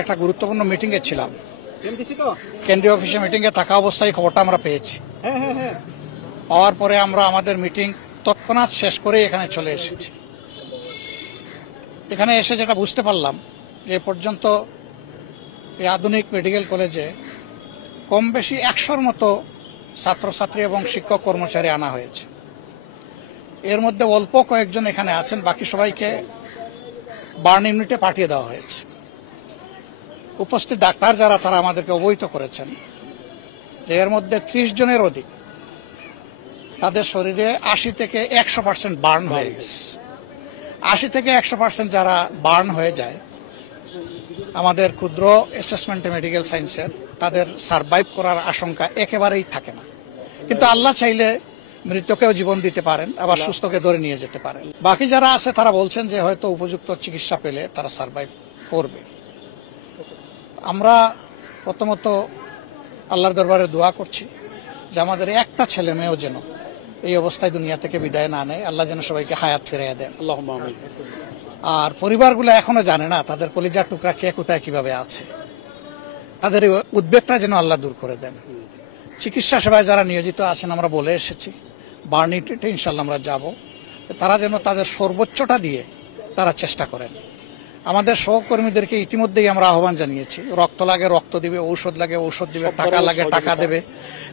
একটা গুরুত্বপূর্ণ মিটিং এ ছিলাম, কেন্দ্রীয় অফিসে মিটিং এ থাকা অবস্থায় খবরটা আমরা পেয়েছি। পাওয়ার পরে আমরা আমাদের মিটিং তৎক্ষণাৎ শেষ করে এখানে চলে এসেছি। এখানে এসে যেটা বুঝতে পারলাম যে পর্যন্ত এই আধুনিক মেডিকেল কলেজে কম বেশি 100-র মতো ছাত্রছাত্রী এবং শিক্ষক কর্মচারী আনা হয়েছে। এর মধ্যে অল্প কয়েকজন এখানে আছেন, বাকি সবাইকে বার্ন ইউনিটে পাঠিয়ে দেওয়া হয়েছে। উপস্থিত ডাক্তার যারা, তারা আমাদেরকে অবহিত করেছেন যে এর মধ্যে 30 জনের অধিক তাদের শরীরে 80 থেকে 100% বার্ন হয়ে গেছে। 80 থেকে 100% যারা বার্ন হয়ে যায়, আমাদের ক্ষুদ্র অ্যাসেসমেন্ট মেডিকেল সায়েন্সের তাদের সারভাইভ করার আশঙ্কা একেবারেই থাকে না। কিন্তু আল্লাহ চাইলে মৃতকেও জীবন দিতে পারেন, আবার সুস্থকে ধরে নিয়ে যেতে পারেন। বাকি যারা আছে তারা বলছেন যে হয়তো উপযুক্ত চিকিৎসা পেলে তারা সারভাইভ করবে। আমরা প্রথমত আল্লাহর দরবারে দোয়া করছি যে আমাদের একটা ছেলে মেয়েও যেন এই অবস্থায় দুনিয়া থেকে বিদায় না নেয়, আল্লাহ যেন সবাইকে হায়াত ফিরিয়ে দেন। আর পরিবারগুলো এখনো জানে না তাদের কলিজার টুকরা কে কোথায় কিভাবে আছে, তাদের এই উদ্বেগটা যেন আল্লাহ দূর করে দেন। চিকিৎসা সেবায় যারা নিয়োজিত আছেন আমরা বলে এসেছি, বার্ন ইউনিটে ইনশাল্লাহ আমরা যাব, তারা যেন তাদের সর্বোচ্চটা দিয়ে তারা চেষ্টা করেন। আমাদের সহকর্মীদেরকে ইতিমধ্যেই আমরা আহ্বান জানিয়েছি, রক্ত লাগে রক্ত দিবে, ঔষধ লাগে ঔষধ দিবে, টাকা লাগে টাকা দেবে,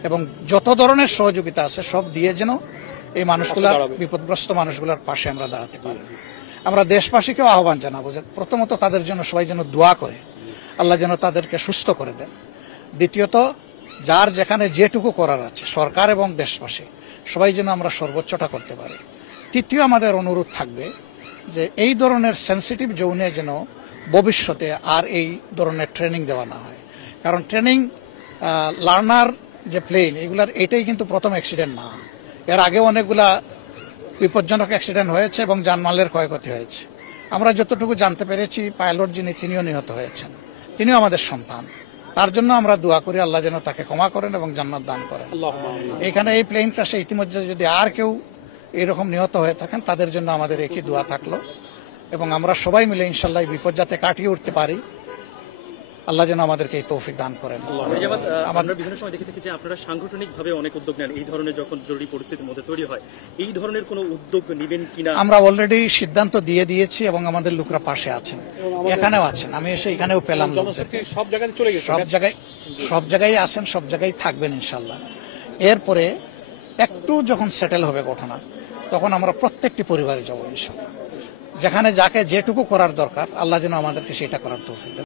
এবং যত ধরনের সহযোগিতা আছে সব দিয়ে যেন এই মানুষগুলার, বিপদগ্রস্ত মানুষগুলোর পাশে আমরা দাঁড়াতে পারি। আমরা দেশবাসীকেও আহ্বান জানাবো যে প্রথমত তাদের জন্য সবাই যেন দোয়া করে, আল্লাহ যেন তাদেরকে সুস্থ করে দেন। দ্বিতীয়ত যার যেখানে যেটুকু করার আছে, সরকার এবং দেশবাসী সবাই যেন আমরা সর্বোচ্চটা করতে পারি। তৃতীয় আমাদের অনুরোধ থাকবে যে এই ধরনের সেন্সিটিভ জোনে যেন ভবিষ্যতে আর এই ধরনের ট্রেনিং দেওয়া না হয়। কারণ ট্রেনিং লার্নার যে প্লেন, এগুলার এটাই কিন্তু প্রথম অ্যাক্সিডেন্ট না। এর আগেও অনেকগুলা বিপজ্জনক অ্যাক্সিডেন্ট হয়েছে এবং জানমালের ক্ষয়ক্ষতি হয়েছে। আমরা যতটুকু জানতে পেরেছি, পাইলট যিনি, তিনিও নিহত হয়েছেন, তিনিও আমাদের সন্তান। তার জন্য আমরা দোয়া করি আল্লাহ যেন তাকে ক্ষমা করেন এবং জান্নাত দান করেন। এখানে এই প্লেন ক্রাশে ইতিমধ্যে যদি আর কেউ এরকম নিহত হয়ে থাকেন, তাদের জন্য আমাদের একই দোয়া থাকলো, এবং আমরা সবাই মিলে ইনশাল্লাহ এই বিপদ যাতে কাটিয়ে উঠতে পারি, আল্লাহ যেন আমাদেরকে এই তৌফিক দান করেন। আমরা বিভিন্ন সময় দেখে থাকি যে আপনারা সাংগঠনিকভাবে অনেক উদ্যোগ নেন, এই ধরনের যখন জরুরি পরিস্থিতির মধ্যে তৈরি হয়, এই ধরনের কোনো উদ্যোগ নেবেন কিনা? আমরা অলরেডি সিদ্ধান্ত দিয়ে দিয়েছি এবং আমাদের লোকরা পাশে আছেন, এখানেও আছেন। আমি এসে এখানেও পেলাম লোকদেরকে, সব জায়গায় আছেন, সব জায়গায় থাকবেন ইনশাল্লাহ। এরপরে একটু যখন সেটেল হবে ঘটনা, তখন আমরা প্রত্যেকটি পরিবারে যাবো ইনশাল্লাহ। যেখানে যাকে যেটুকু করার দরকার, আল্লাহ যেন আমাদেরকে সেটা করার তৌফিক দেন।